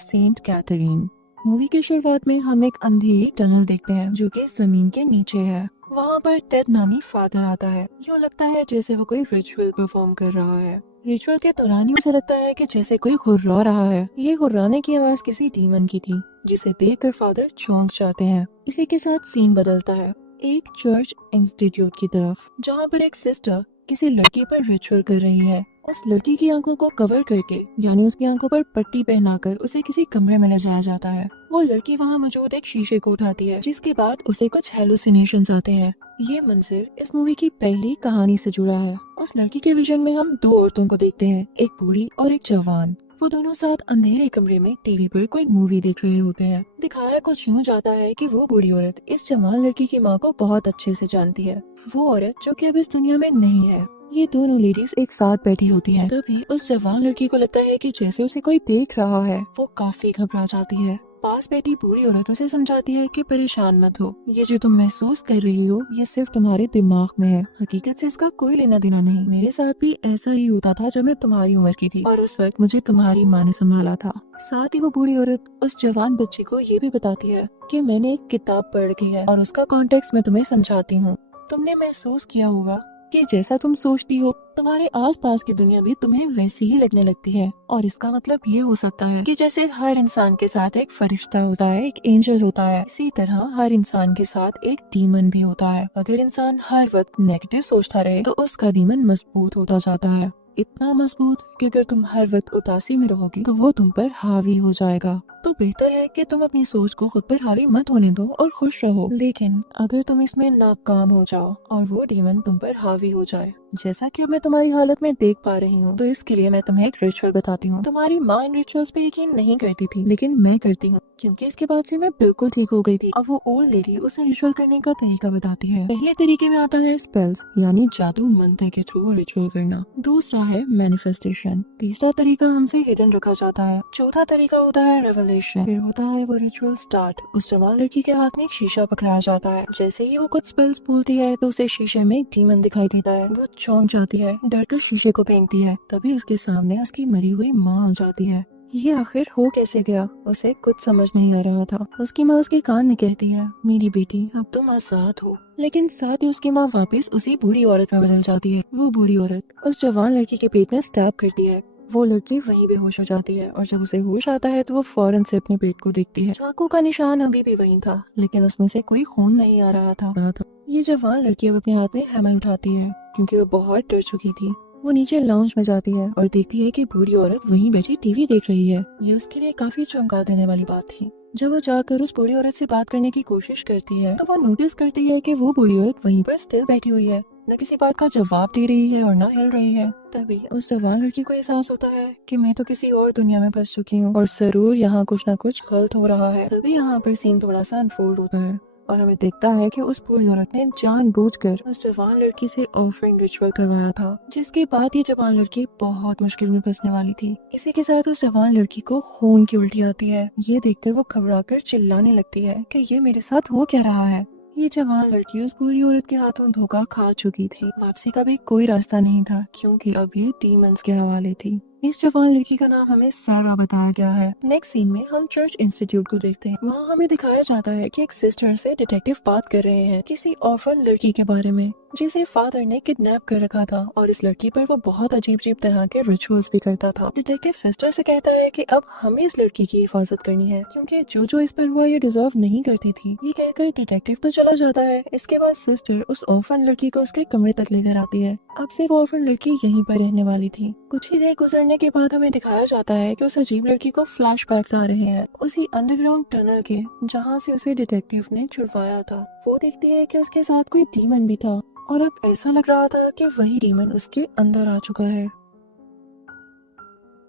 Saint Catherine. Movie की शुरुआत में हम एक अंधेरी टनल देखते हैं जो कि जमीन के नीचे है। वहाँ पर टेड नामी फादर आता है। यूँ लगता है जैसे वो कोई रिचुअल परफॉर्म कर रहा है। रिचुअल के दौरान ही उसे लगता है कि जैसे कोई हुर्रा रहा है। ये हुर्राने की आवाज किसी डीमन की थी जिसे देखकर फादर चौंक जाते हैं। इसी के साथ सीन बदलता है एक चर्च इंस्टीट्यूट की तरफ, जहाँ पर एक सिस्टर किसी लड़की पर रिचुअल कर रही है। उस लड़की की आंखों को कवर करके यानी उसकी आंखों पर पट्टी पहनाकर उसे किसी कमरे में ले जाया जाता है। वो लड़की वहाँ मौजूद एक शीशे को उठाती है, जिसके बाद उसे कुछ हेलुसिनेशंस आते हैं। ये मंजर इस मूवी की पहली कहानी से जुड़ा है। उस लड़की के विजन में हम दो औरतों को देखते हैं, एक बूढ़ी और एक जवान। वो दोनों साथ अंधेरे कमरे में टीवी पर कोई मूवी देख रहे होते हैं। दिखाया कुछ यूँ जाता है कि वो बूढ़ी औरत इस जवान लड़की की माँ को बहुत अच्छे से जानती है। वो औरत जो कि अब इस दुनिया में नहीं है। ये दोनों लेडीज एक साथ बैठी होती हैं। तभी उस जवान लड़की को लगता है कि जैसे उसे कोई देख रहा है। वो काफी घबरा जाती है। पास बैठी बूढ़ी औरत उसे समझाती है कि परेशान मत हो, ये जो तुम महसूस कर रही हो ये सिर्फ तुम्हारे दिमाग में है, हकीकत से इसका कोई लेना देना नहीं। मेरे साथ भी ऐसा ही होता था जब मैं तुम्हारी उम्र की थी और उस वक्त मुझे तुम्हारी माँ ने संभाला था। साथ ही वो बूढ़ी औरत उस जवान बच्ची को ये भी बताती है कि मैंने एक किताब पढ़ रखी है और उसका कॉन्टेक्स्ट मैं तुम्हें समझाती हूँ। तुमने महसूस किया होगा कि जैसा तुम सोचती हो तुम्हारे आसपास की दुनिया भी तुम्हें वैसी ही लगने लगती है, और इसका मतलब ये हो सकता है कि जैसे हर इंसान के साथ एक फरिश्ता होता है, एक एंजल होता है, इसी तरह हर इंसान के साथ एक डीमन भी होता है। अगर इंसान हर वक्त नेगेटिव सोचता रहे तो उसका डीमन मजबूत होता जाता है, इतना मजबूत कि अगर तुम हर वक्त उदासी में रहोगी तो वो तुम पर हावी हो जाएगा। तो बेहतर है कि तुम अपनी सोच को खुद पर हावी मत होने दो और खुश रहो। लेकिन अगर तुम इसमें नाकाम हो जाओ और वो डीमन तुम पर हावी हो जाए, जैसा कि अब मैं तुम्हारी हालत में देख पा रही हूँ, तो इसके लिए मैं तुम्हें एक रिचुअल बताती हूँ। तुम्हारी माँ इन रिचुअल्स पे यकीन नहीं करती थी, लेकिन मैं करती हूँ, क्योंकि इसके बाद से मैं बिल्कुल ठीक हो गई थी। अब वो ओल्ड लेडी उसे रिचुअल करने का तरीका बताती है। पहले तरीके में आता है स्पेल्स यानी जादू मंत्र के थ्रू वो रिचुअल करना। दूसरा है मैनिफेस्टेशन। तीसरा तरीका हमसे हिडन रखा जाता है। चौथा तरीका होता है रेवलेशन। फिर होता है वो रिचुअल स्टार्ट। उस जवान लड़की के हाथ में एक शीशा पकड़ाया जाता है। जैसे ही वो कुछ स्पेल्स बोलती है तो उसे शीशे में एक डीमन दिखाई देता है। वो चौंक जाती है, डर कर शीशे को फेंकती है। तभी उसके सामने उसकी मरी हुई माँ आ जाती है। ये आखिर हो कैसे गया, उसे कुछ समझ नहीं आ रहा था। उसकी माँ उसके कान में कहती है, मेरी बेटी अब तुम आजाद हो। लेकिन साथ ही उसकी माँ वापस उसी बूढ़ी औरत में बदल जाती है। वो बूढ़ी औरत उस जवान लड़की के पेट में स्टैब करती है। वो लड़की वहीं बेहोश हो जाती है और जब उसे होश आता है तो वो फौरन से अपने पेट को देखती है। चाकू का निशान अभी भी वहीं था, लेकिन उसमें से कोई खून नहीं आ रहा था। ये जवान लड़की अब अपने हाथ में हैमर उठाती है, क्योंकि वो बहुत डर चुकी थी। वो नीचे लाउंज में जाती है और देखती है कि बूढ़ी औरत वहीं बैठी टीवी देख रही है। ये उसके लिए काफी चौंका देने वाली बात थी। जब वो जाकर उस बूढ़ी औरत से बात करने की कोशिश करती है तो वो नोटिस करती है कि वो बूढ़ी औरत वहीं पर स्टिल बैठी हुई है, न किसी बात का जवाब दे रही है और न हिल रही है। तभी उस जवान लड़की को एहसास होता है कि मैं तो किसी और दुनिया में फंस चुकी हूँ और जरूर यहाँ कुछ न कुछ गलत हो रहा है। तभी यहाँ पर सीन थोड़ा सा अनफोल्ड होता है और हमें दिखता है कि उस बूढ़ी औरत ने जानबूझकर उस जवान लड़की से ऑफरिंग रिचुअल करवाया था, जिसके बाद ये जवान लड़की बहुत मुश्किल में फंसने वाली थी। इसी के साथ उस जवान लड़की को खून की उल्टी आती है। ये देखकर वो घबराकर चिल्लाने लगती है कि ये मेरे साथ हो क्या रहा है। ये जवान लड़की उस बुरी औरत के हाथों धोखा खा चुकी थी। वापसी का भी कोई रास्ता नहीं था, क्योंकि अब ये डीमंस के हवाले थी। इस जवान लड़की का नाम हमें सारा बताया गया है। नेक्स्ट सीन में हम चर्च इंस्टीट्यूट को देखते हैं। वहाँ हमें दिखाया जाता है कि एक सिस्टर से डिटेक्टिव बात कर रहे हैं किसी ऑर्फन लड़की के बारे में, जिसे फादर ने किडनैप कर रखा था, और इस लड़की पर वो बहुत अजीब अजीब तरह के रिचुअल्स भी करता था। डिटेक्टिव सिस्टर से कहता है कि अब हमें इस लड़की की हिफाजत करनी है, क्योंकि जो इस पर हुआ ये डिजर्व नहीं करती थी। ये कहकर डिटेक्टिव तो चला जाता है। इसके बाद सिस्टर उस ऑर्फन लड़की को उसके कमरे तक लेकर आती है। अब से वो ऑर्फन लड़की यहीं पर रहने वाली थी। कुछ ही देर गुजरने के बाद हमें दिखाया जाता है कि उस अजीब लड़की को फ्लैशबैक्स आ रहे हैं उसी अंडरग्राउंड टनल के, जहाँ से उसे डिटेक्टिव ने छुड़वाया था। वो देखती है कि उसके साथ कोई डीमन भी था और अब ऐसा लग रहा था कि वही डीमन उसके अंदर आ चुका है।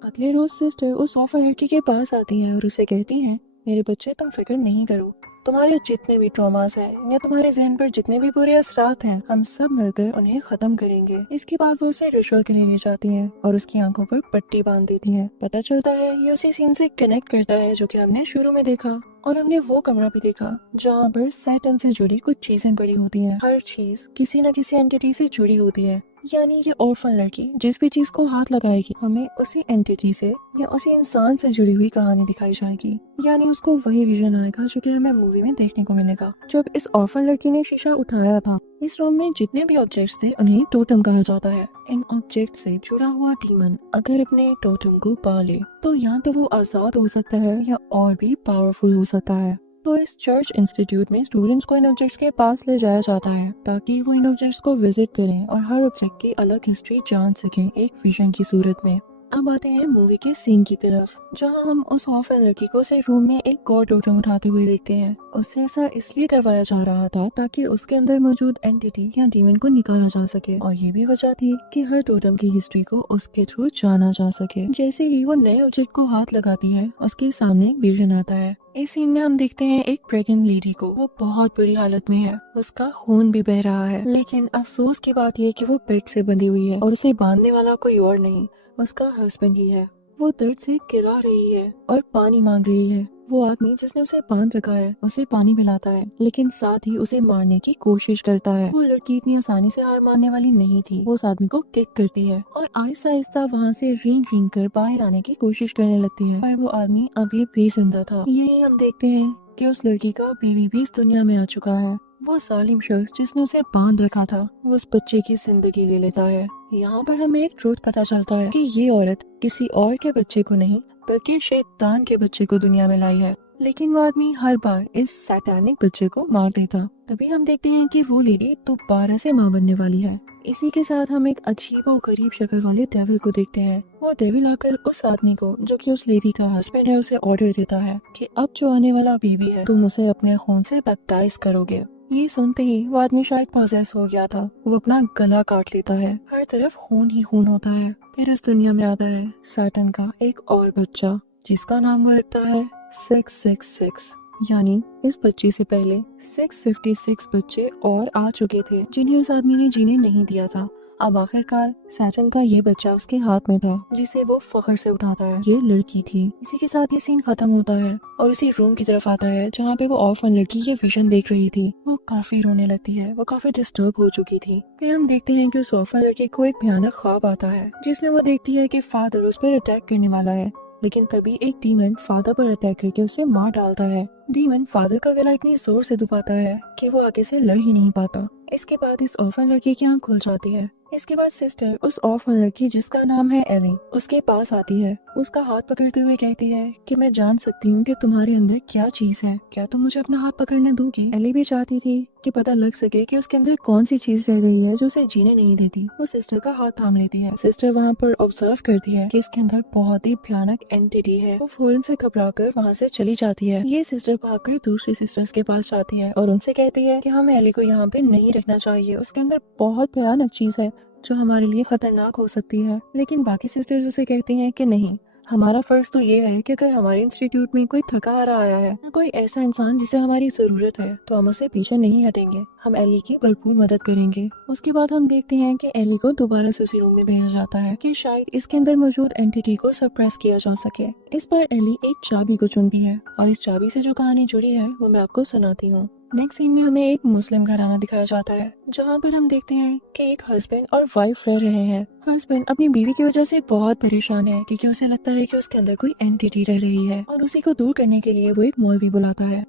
अगले रोज सिस्टर उस ऑफर लड़की के पास आती है और उसे कहती है, मेरे बच्चे तुम फिक्र नहीं करो, तुम्हारे जितने भी ट्रॉमास हैं या तुम्हारे जहन पर जितने भी बुरे असरात हैं, हम सब मिलकर उन्हें खत्म करेंगे। इसके बाद वो उसे रिचुअल के लिए ले जाती हैं और उसकी आंखों पर पट्टी बांध देती हैं। पता चलता है ये उसी सीन से कनेक्ट करता है जो कि हमने शुरू में देखा, और हमने वो कमरा भी देखा जहाँ पर सैटर्न से जुड़ी कुछ चीजें पड़ी होती हैं। हर चीज किसी न किसी एंटिटी से जुड़ी होती है। यानी ये ऑर्फन लड़की जिस भी चीज को हाथ लगाएगी हमें उसी एंटिटी से या उसी इंसान से जुड़ी हुई कहानी दिखाई जाएगी। यानी उसको वही विजन आएगा जो कि हमें मूवी में देखने को मिलेगा। जब इस ऑर्फन लड़की ने शीशा उठाया था, इस रूम में जितने भी ऑब्जेक्ट्स थे उन्हें टोटम कहा जाता है। इन ऑब्जेक्ट से जुड़ा हुआ डीमन अगर अपने टोटम को पा ले तो या तो वो आजाद हो सकता है या और भी पावरफुल हो सकता है। तो इस चर्च इंस्टीट्यूट में स्टूडेंट्स को इन ऑब्जेक्ट्स के पास ले जाया जाता है ताकि वो इन ऑब्जेक्ट्स को विजिट करें और हर ऑब्जेक्ट की अलग हिस्ट्री जान सकें एक विजन की सूरत में। अब आते हैं मूवी के सीन की तरफ, जहां हम उस ऑर्फन लड़की को उसे रूम में एक गॉड टोटम उठाते हुए देखते हैं। उससे ऐसा इसलिए करवाया जा रहा था ताकि उसके अंदर मौजूद एंटिटी या डीमन को निकाला जा सके, और ये भी वजह थी कि हर टोटम की हिस्ट्री को उसके थ्रू जाना जा सके। जैसे ही वो नए ऑब्जेक्ट को हाथ लगाती है उसके सामने एक विजन आता है। इस सीन में हम देखते हैं एक प्रेग्नेंट लेडी को, वो बहुत बुरी हालत में है, उसका खून भी बह रहा है, लेकिन अफसोस की बात यह कि वो पेट से बंधी हुई है और उसे बांधने वाला कोई और नहीं, उसका हस्बैंड ही है। वो दर्द से किरा रही है और पानी मांग रही है। वो आदमी जिसने उसे बांध रखा है उसे पानी पिलाता है, लेकिन साथ ही उसे मारने की कोशिश करता है। वो लड़की इतनी आसानी से हार मानने वाली नहीं थी। वो उस आदमी को किक करती है और आहिस्ता आहिस्ता वहाँ से रेंग रेंग कर बाहर आने की कोशिश करने लगती है, पर वो आदमी अभी भी जिंदा था। यही हम देखते हैं कि उस लड़की का बेबी भी इस दुनिया में आ चुका है। वो जालिम शख्स जिसने उसे बांध रखा था वो उस बच्चे की जिंदगी ले लेता है। यहाँ पर हमें एक ट्रूथ पता चलता है कि ये औरत किसी और के बच्चे को नहीं बल्कि शैतान के बच्चे को दुनिया में लाई है, लेकिन वो आदमी हर बार इस सैतानिक बच्चे को मार देता। तभी हम देखते हैं कि वो लेडी दोबारा से माँ बनने वाली है। इसी के साथ हम एक अजीब और गरीब शक्ल वाले डेविल को देखते हैं। वो डेविल आकर उस आदमी को जो कि उस लेडी का हस्बैंड है उसे ऑर्डर देता है कि अब जो आने वाला बेबी है तुम उसे अपने खून से बैप्टाइज करोगे। ये सुनते ही वो आदमी शायद पॉसेस हो गया था। वो अपना गला काट लेता है, हर तरफ खून ही खून होता है। फिर इस दुनिया में आता है सैटन का एक और बच्चा जिसका नाम वो रखता है 666। यानी इस बच्चे से पहले 656 बच्चे और आ चुके थे जिन्हें उस आदमी ने जीने नहीं दिया था। अब आखिरकार सैटन का ये बच्चा उसके हाथ में था जिसे वो फख्र से उठाता है। ये लड़की थी। इसी के साथ ये सीन खत्म होता है और इसी रूम की तरफ आता है जहाँ पे वो ऑर्फन लड़की ये विजन देख रही थी। वो काफी रोने लगती है, वो काफी डिस्टर्ब हो चुकी थी। फिर हम देखते हैं कि उस ऑर्फन लड़की को एक भयानक ख्वाब आता है जिसमें वो देखती है कि फादर उस पर अटैक करने वाला है, लेकिन तभी एक डीमन फादर पर अटैक करके उसे मार डालता है। डीमन फादर का गला इतनी जोर से दबाता है कि वो आगे से लड़ ही नहीं पाता। इसके बाद इस ऑर्फन लड़की की आंख खुल जाती है। इसके बाद सिस्टर उस ऑर्फन लड़की जिसका नाम है एली उसके पास आती है। उसका हाथ पकड़ते हुए कहती है कि मैं जान सकती हूँ कि तुम्हारे अंदर क्या चीज है, क्या तुम मुझे अपना हाथ पकड़ने दोगी। एली भी चाहती थी कि पता लग सके कि उसके अंदर कौन सी चीज रह गई है जो उसे जीने नहीं देती। वो सिस्टर का हाथ थाम लेती है। सिस्टर वहाँ पर ऑब्जर्व करती है कि इसके अंदर बहुत ही भयानक एंटिटी है। वो फौरन से घबराकर वहाँ से चली जाती है। ये सिस्टर भागकर दूसरी सिस्टर्स के पास जाती है और उनसे कहती है कि हमें एली को यहाँ पे नहीं रखना चाहिए, उसके अंदर बहुत भयानक चीज है जो हमारे लिए खतरनाक हो सकती है। लेकिन बाकी सिस्टर्स उसे कहती हैं कि नहीं, हमारा फर्ज तो ये है कि अगर हमारे इंस्टीट्यूट में कोई थका हारा आया है, कोई ऐसा इंसान जिसे हमारी जरूरत है, तो हम उससे पीछे नहीं हटेंगे, हम एली की भरपूर मदद करेंगे। उसके बाद हम देखते हैं कि एली को दोबारा से उसी रूम में भेजा जाता है कि शायद इसके अंदर मौजूद एंटिटी को सप्रेस किया जा सके। इस बार एली एक चाबी को चुनती है और इस चाबी से जो कहानी जुड़ी है वो मैं आपको सुनाती हूँ। नेक्स्ट सीन में हमें एक मुस्लिम घराना दिखाया जाता है जहाँ पर हम देखते हैं कि एक हस्बैंड और वाइफ रह रहे हैं। हस्बैंड अपनी बीवी की वजह से बहुत परेशान है क्योंकि उसे लगता है कि उसके अंदर कोई एंटिटी रह रही है और उसी को दूर करने के लिए वो एक मौलवी बुलाता है।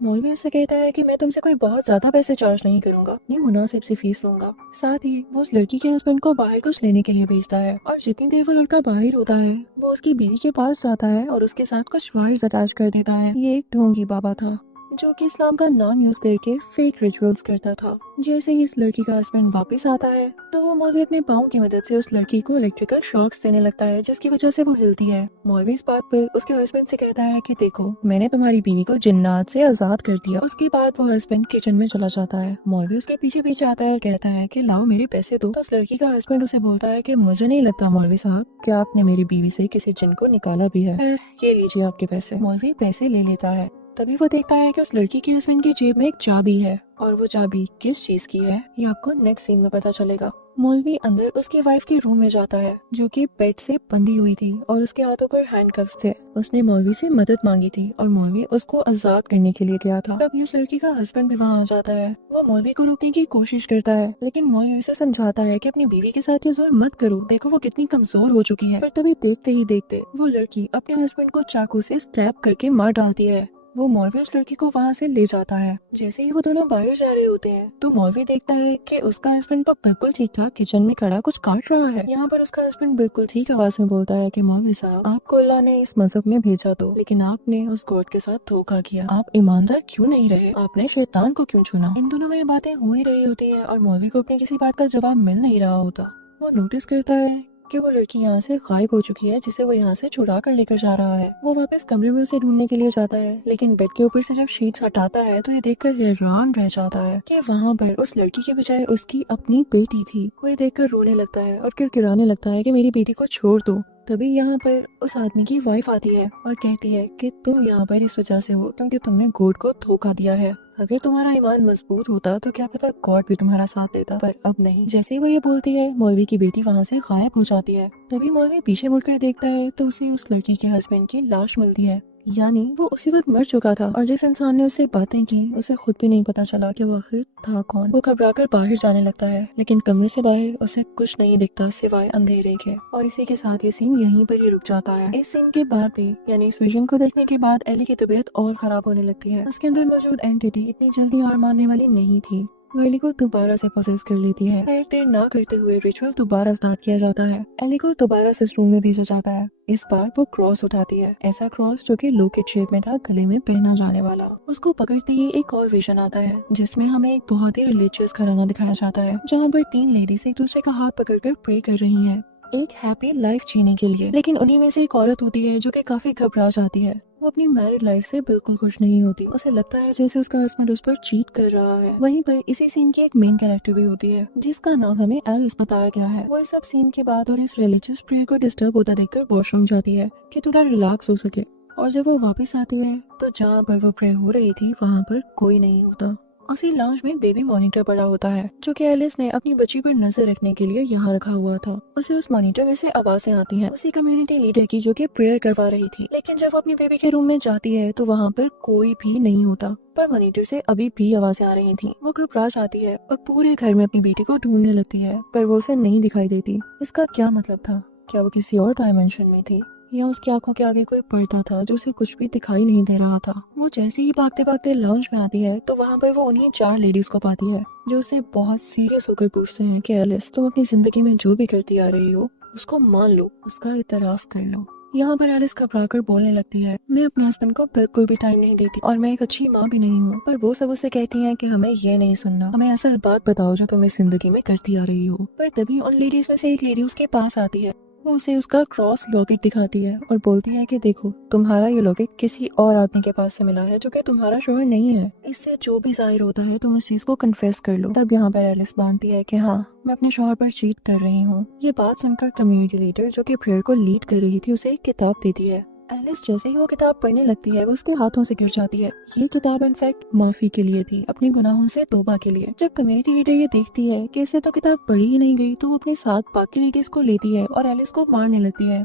मौलवी उससे कहता है कि मैं तुमसे कोई बहुत ज्यादा पैसे चार्ज नहीं करूंगा, ये मुनासिब सी फीस लूंगा। साथ ही वो उस लड़की के हस्बैंड को बाहर कुछ लेने के लिए भेजता है और जितनी देर वो लड़का बाहर होता है वो उसकी बीवी के पास जाता है और उसके साथ कुछ वायर्स अटैच कर देता है। ये एक ढोंगी बाबा था जो कि इस्लाम का नाम यूज करके फेक रिचुअल्स करता था। जैसे ही इस लड़की का हस्बैंड वापस आता है तो वो मौलवी अपने पाँव की मदद से उस लड़की को इलेक्ट्रिकल शॉक्स देने लगता है जिसकी वजह से वो हिलती है। मौलवी इस बात पर उसके हस्बैंड से कहता है कि देखो, मैंने तुम्हारी बीवी को जिन्नात से आजाद कर दिया। उसके बाद वो हस्बैंड किचन में चला जाता है। मौलवी उसके पीछे पीछे आता है और कहता है कि लाओ मेरे पैसे दो। तो उस लड़की का हस्बैंड उसे बोलता है कि मुझे नहीं लगता मौलवी साहब कि आपने मेरी बीवी से किसी जिन को निकाला भी है, ये लीजिए आपके पैसे। मौलवी पैसे ले लेता है। तभी वो देखता है कि उस लड़की के हस्बैंड की जेब में एक चाबी है और वो चाबी किस चीज की है ये आपको नेक्स्ट सीन में पता चलेगा। मौलवी अंदर उसकी वाइफ के रूम में जाता है जो कि बेड से बंधी हुई थी और उसके हाथों पर हैंडकफ्स थे। उसने मौलवी से मदद मांगी थी और मौलवी उसको आजाद करने के लिए गया था। तब उस लड़की का हस्बैंड भी वहाँ आ जाता है। वो मौलवी को रोकने की कोशिश करता है लेकिन मौलवी उसे समझाता है कि अपनी बीवी के साथ ये जुल्म मत करो, देखो वो कितनी कमजोर हो चुकी है। पर तभी देखते ही देखते वो लड़की अपने हस्बैंड को चाकू से स्टैब करके मार डालती है। वो मौलवी उस लड़की को वहाँ से ले जाता है। जैसे ही वो दोनों बाहर जा रहे होते हैं तो मौलवी देखता है कि उसका हस्बैंड तो बिल्कुल ठीक ठाक किचन में खड़ा कुछ काट रहा है। यहाँ पर उसका हस्बैंड बिल्कुल ठीक आवाज में बोलता है कि मौलवी साहब, आपको अल्लाह ने इस मजहब में भेजा तो, लेकिन आपने उस गॉड के साथ धोखा किया। आप ईमानदार क्यों नहीं रहे? आपने शैतान को क्यों चुना? इन दोनों में बातें हो ही रही होती है और मौलवी को अपनी किसी बात का जवाब मिल नहीं रहा होता। वो नोटिस करता है कि वो लड़की यहाँ से गायब हो चुकी है जिसे वो यहाँ से छुड़ा कर लेकर जा रहा है। वो वापस कमरे में उसे ढूंढने के लिए जाता है लेकिन बेड के ऊपर से जब शीट्स हटाता है तो ये देखकर हैरान रह जाता है कि वहाँ पर उस लड़की के बजाय उसकी अपनी बेटी थी। वो ये देखकर रोने लगता है और किड़किड़ाने लगता है कि मेरी बेटी को छोड़ दो। तभी यहाँ पर उस आदमी की वाइफ आती है और कहती है कि तुम यहाँ पर इस वजह से हो क्योंकि तुमने गॉड को धोखा दिया है। अगर तुम्हारा ईमान मजबूत होता तो क्या पता गॉड भी तुम्हारा साथ देता, पर अब नहीं। जैसे ही वो ये बोलती है मौलवी की बेटी वहाँ से गायब हो जाती है। तभी मौलवी पीछे मुड़कर देखता है तो उसे उस लड़की के हस्बैंड की लाश मिलती है, यानी वो उसी वक्त मर चुका था और जिस इंसान ने उससे बातें की उसे खुद भी नहीं पता चला कि वो आखिर था कौन। वो घबराकर बाहर जाने लगता है लेकिन कमरे से बाहर उसे कुछ नहीं दिखता सिवाय अंधेरे के। और इसी के साथ ये सीन यहीं पर ही रुक जाता है। इस सीन के बाद भी यानी इस विजन को देखने के बाद एली की तबीयत और खराब होने लगती है। उसके अंदर मौजूद एंटिटी इतनी जल्दी हार मानने वाली नहीं थी। वो एली को दोबारा से पोसेस कर लेती है। खैर देर ना करते हुए रिचुअल दोबारा स्टार्ट किया जाता है। एली को दोबारा से रूम में भेजा जाता है। इस बार वो क्रॉस उठाती है, ऐसा क्रॉस जो कि लोकेट शेप में था, गले में पहना जाने वाला। उसको पकड़ते ही एक और विजन आता है जिसमें हमें एक बहुत ही रिलीजियस घराना दिखाया जाता है जहाँ पर 3 लेडीज एक दूसरे का हाथ पकड़कर प्रे कर रही हैं एक हैप्पी लाइफ जीने के लिए। लेकिन उन्हीं में से एक औरत होती है जो कि काफी घबरा जाती है। वो अपनी मैरिड लाइफ से बिल्कुल खुश नहीं होती। उसे लगता है जैसे उसका हस्बैंड उस पर चीट कर रहा है। वहीं पर इसी सीन की एक मेन कैरेक्टर भी होती है जिसका नाम हमें एलिस बताया गया है। वो इस सब सीन के बाद और इस रिलीजियस प्रेयर को डिस्टर्ब होता देखकर वॉशरूम जाती है कि थोड़ा रिलैक्स हो सके। और जब वो वापस आती है तो जहाँ पर वो प्रेयर हो रही थी वहाँ पर कोई नहीं होता। उसी लाउंज में बेबी मॉनिटर पड़ा होता है जो कि एलिस ने अपनी बच्ची पर नजर रखने के लिए यहाँ रखा हुआ था। उसे उस मॉनिटर में से आवाजें आती हैं उसी कम्युनिटी लीडर की जो कि प्रेयर करवा रही थी। लेकिन जब वो अपनी बेबी के रूम में जाती है तो वहाँ पर कोई भी नहीं होता, पर मॉनिटर से अभी भी आवाजें आ रही थी। वो घबरा जाती है और पूरे घर में अपनी बेटी को ढूंढने लगती है पर वो उसे नहीं दिखाई देती। इसका क्या मतलब था? क्या वो किसी और डायमेंशन में थी या उसकी आंखों के आगे कोई पर्दा था जो उसे कुछ भी दिखाई नहीं दे रहा था? वो जैसे ही भागते भागते लाउंज में आती है तो वहाँ पर वो उन्हीं 4 लेडीज को पाती है जो उसे बहुत सीरियस होकर पूछते हैं कि एलिस, तुम अपनी जिंदगी में जो भी करती आ रही हो उसको मान लो, उसका इतराफ कर लो। यहाँ पर एलिस घबराकर बोलने लगती है, मैं अपने हस्बैंड को बिल्कुल भी टाइम नहीं देती और मैं एक अच्छी माँ भी नहीं हूँ। पर वो सब उसे कहती हैं कि हमें ये नहीं सुनना, हमें असल बात बताओ जो तुम इस जिंदगी में करती आ रही हो। पर तभी उन लेडीज में से एक लेडी उसके पास आती है। वो उसे उसका क्रॉस लॉकेट दिखाती है और बोलती है कि देखो, तुम्हारा ये लॉकेट किसी और आदमी के पास से मिला है जो कि तुम्हारा शोहर नहीं है। इससे जो भी जाहिर होता है तुम उस चीज को कन्फेस कर लो। तब यहाँ पर एलिस मानती है कि हाँ, मैं अपने शोहर पर चीट कर रही हूँ। ये बात सुनकर कम्युनिटी लीडर जो कि प्रेयर को लीड कर रही थी उसे एक किताब देती है। एलिस जैसे ही वो किताब पढ़ने लगती है वो उसके हाथों से गिर जाती है। ये किताब इनफैक्ट माफी के लिए थी, अपने गुनाहों से तौबा के लिए। जब कम्युनिटी लीडर ये देखती है कि इसे तो किताब पढ़ी ही नहीं गई तो वो अपने साथ बाकी लेडीज को लेती है और एलिस को मारने लगती है।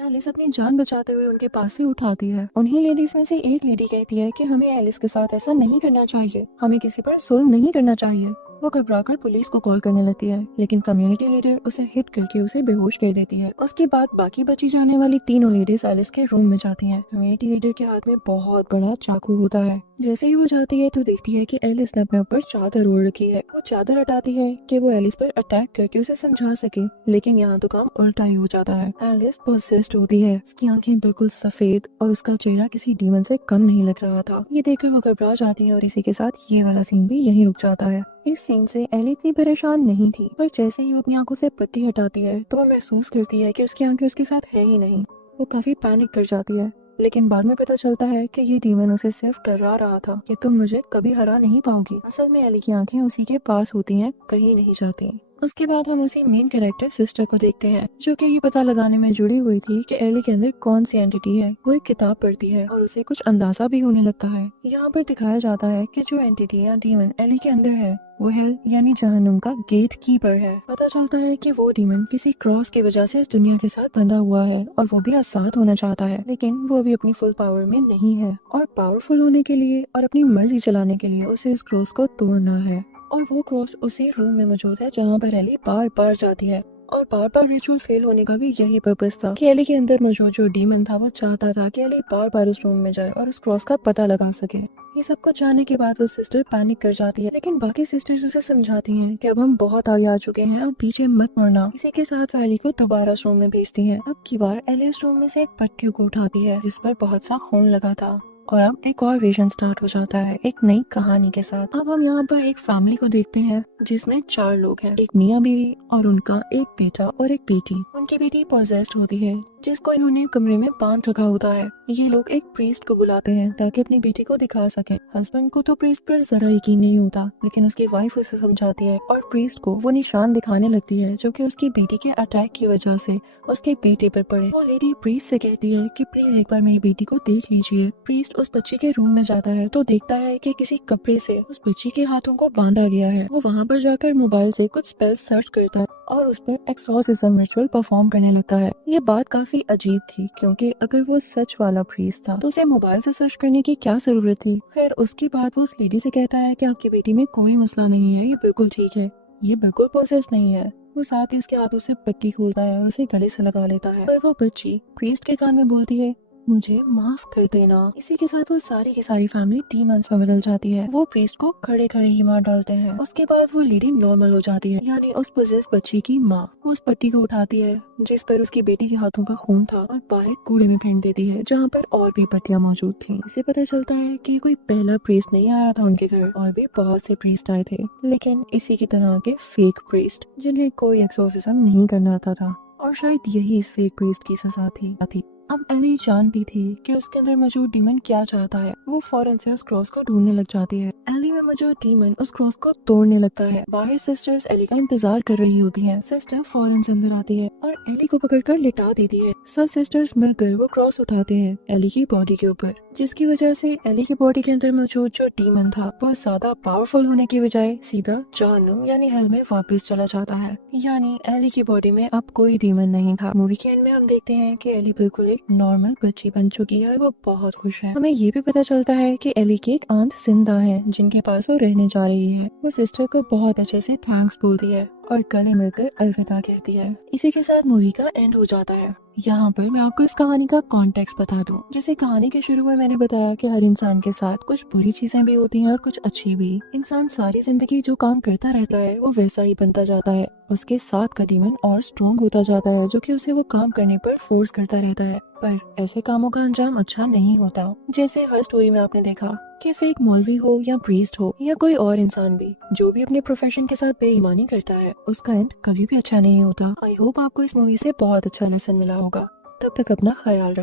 एलिस अपनी जान बचाते हुए उनके पास से उठाती है। उन्हीं लेडीज में से एक लेडी कहती है कि हमें एलिस के साथ ऐसा नहीं करना चाहिए, हमें किसी पर जुल्म नहीं करना चाहिए। वो घबराकर पुलिस को कॉल करने लगती है लेकिन कम्युनिटी लीडर उसे हिट करके उसे बेहोश कर देती है। उसके बाद बाकी बची जाने वाली तीनों लेडीज एलिस के रूम में जाती हैं। कम्युनिटी लीडर के हाथ में बहुत बड़ा चाकू होता है। जैसे ही वो जाती है तो देखती है कि एलिस ने अपने ऊपर चादर ओढ़ रखी है। वो चादर हटाती है कि वो एलिस पर अटैक करके उसे समझा सके, लेकिन यहाँ तो काम उल्टा ही हो जाता है। एलिस पोसेस्ड होती है, उसकी आंखें बिल्कुल सफेद और उसका चेहरा किसी डीमन से कम नहीं लग रहा था। ये देखकर वो घबरा जाती है और इसी के साथ ये वाला सीन भी यहीं रुक जाता है। इस सीन से एली इतनी परेशान नहीं थी, पर जैसे ही वो अपनी आंखों से पट्टी हटाती है तो वो महसूस करती है कि उसकी आंखें उसके साथ है ही नहीं। वो काफी पैनिक कर जाती है, लेकिन बाद में पता चलता है कि ये डीमन उसे सिर्फ डरा रहा था कि तुम मुझे कभी हरा नहीं पाओगी। असल में एली की आंखें उसी के पास होती हैं, कहीं नहीं जाती। उसके बाद हम उसी मेन कैरेक्टर सिस्टर को देखते हैं जो कि ये पता लगाने में जुड़ी हुई थी कि एली के अंदर कौन सी एंटिटी है। वो एक किताब पढ़ती है और उसे कुछ अंदाजा भी होने लगता है। यहाँ पर दिखाया जाता है कि जो एंटिटी या डीमन एली के अंदर है वो हेल यानी जहन्नुम का गेट कीपर है। पता चलता है कि वो डीमन किसी क्रॉस की वजह से इस दुनिया के साथ बंधा हुआ है और वो भी आजाद होना चाहता है, लेकिन वो अभी अपनी फुल पावर में नहीं है और पावरफुल होने के लिए और अपनी मर्जी चलाने के लिए उसे इस क्रॉस को तोड़ना है। और वो क्रॉस उसी रूम में मौजूद है जहाँ पर एली बार बार जाती है और बार बार रिचुअल फेल होने का भी यही पर्पस था कि एली के अंदर मौजूद जो डीमन था वो चाहता था कि एली बार बार उस रूम में जाए और उस क्रॉस का पता लगा सके। ये सब कुछ जानने के बाद वो सिस्टर पैनिक कर जाती है, लेकिन बाकी सिस्टर्स उसे समझाती हैं कि अब हम बहुत आगे आ चुके हैं, अब पीछे मत मुड़ना। इसी के साथ वो एली को दोबारा उस रूम में भेजती है। अब की बार एली उस रूम में से एक पट्टी को उठाती है जिस पर बहुत सा खून लगा था और अब एक और विजन स्टार्ट हो जाता है एक नई कहानी के साथ। अब हम यहाँ पर एक फैमिली को देखते हैं जिसमें 4 लोग हैं, एक मियाँ बीवी और उनका एक बेटा और एक बेटी। उनकी बेटी पोजेस्ड होती है जिसको इन्होंने कमरे में बांध रखा होता है। ये लोग एक प्रीस्ट को बुलाते हैं ताकि अपनी बेटी को दिखा सके। हस्बैंड को तो प्रीस्ट पर जरा यकीन नहीं होता, लेकिन उसकी वाइफ उसे समझाती है और प्रीस्ट को वो निशान दिखाने लगती है जो कि उसकी बेटी के अटैक की वजह से उसके बेटे पर पड़े। वो लेडी प्रीस्ट से कहती है कि प्लीज एक बार मेरी बेटी को देख लीजिए। प्रीस्ट उस बच्ची के रूम में जाता है तो देखता है कि किसी कपड़े से उस बच्ची के हाथों को बांधा गया है। वो वहाँ पर जाकर मोबाइल से कुछ स्पेल सर्च करता है और उस पर एक्सॉर्सिज्म रिचुअल परफॉर्म करने लगता है। ये बात काफी अजीब थी क्योंकि अगर वो सच वाला प्रीस्ट था तो उसे मोबाइल से सर्च करने की क्या जरूरत थी। खैर उसके बाद वो उस लेडी से कहता है कि आपकी बेटी में कोई मसला नहीं है, ये बिल्कुल ठीक है, ये बिल्कुल पोसेस नहीं है। वो साथ ही उसके हाथों से पट्टी खोलता है और उसे गले से लगा लेता है। पर वो बच्ची प्रीस्ट के कान में बोलती है मुझे माफ कर देना। इसी के साथ वो सारी की सारी फैमिली डीमंस में बदल जाती है। वो प्रीस्ट को खड़े खड़े ही मार डालते हैं। उसके बाद वो लेडी नॉर्मल हो जाती है, यानी उस पोजेस बच्ची की माँ। वो उस पट्टी को उठाती है जिस पर उसकी बेटी के हाथों का खून था और बाहर कूड़े में फेंक देती है जहाँ पर और भी पट्टियां मौजूद थी। इसे पता चलता है कि कोई पहला प्रीस्ट नहीं आया था उनके घर, और भी बहुत से प्रीस्ट आए थे, लेकिन इसी की तरह के फेक प्रीस्ट जिन्हें कोई एक्सोर्सिज्म नहीं करना आता था। और शायद यही इस फेक प्रीस्ट की सजा थी। अब एली जानती थी कि उसके अंदर मौजूद डीमन क्या चाहता है। वो फौरन से उस क्रॉस को ढूंढने लग जाती है। एली में मौजूद डीमन उस क्रॉस को तोड़ने लगता है। बाहर सिस्टर्स एली का इंतजार कर रही होती हैं। सिस्टर फौरन से अंदर आती है और एली को पकड़कर लिटा देती है। सब सिस्टर्स मिलकर वो क्रॉस उठाते हैं एली की बॉडी के ऊपर, जिसकी वजह से एली की बॉडी के अंदर मौजूद जो डीमन था वो ज्यादा पावरफुल होने की बजाय सीधा जहन्नुम यानी हेल में वापस चला जाता है। यानी एली की बॉडी में अब कोई डीमन नहीं था। मूवी के एंड में हम देखते हैं कि एली बिल्कुल एक नॉर्मल बच्ची बन चुकी है और वो बहुत खुश है। हमें ये भी पता चलता है कि एली की एक आंट जिंदा है जिनके पास वो रहने जा रही है। वो सिस्टर को बहुत अच्छे से थैंक्स बोलती है और गले मिलकर अलविदा कहती है। इसी के साथ मूवी का एंड हो जाता है। यहाँ पर मैं आपको इस कहानी का कॉन्टेक्स्ट बता दूं। जैसे कहानी के शुरू में मैंने बताया कि हर इंसान के साथ कुछ बुरी चीजें भी होती हैं और कुछ अच्छी भी। इंसान सारी जिंदगी जो काम करता रहता है वो वैसा ही बनता जाता है। उसके साथ का डीमन और स्ट्रॉन्ग होता जाता है जो कि उसे वो काम करने पर फोर्स करता रहता है। पर ऐसे कामों का अंजाम अच्छा नहीं होता। जैसे हर स्टोरी में आपने देखा कि फेक मौलवी हो या प्रीस्ट हो या कोई और इंसान भी जो भी अपने प्रोफेशन के साथ बेईमानी करता है उसका एंड कभी भी अच्छा नहीं होता। आई होप आपको इस मूवी से बहुत अच्छा लेसन मिला होगा। तब तक अपना ख्याल रखें।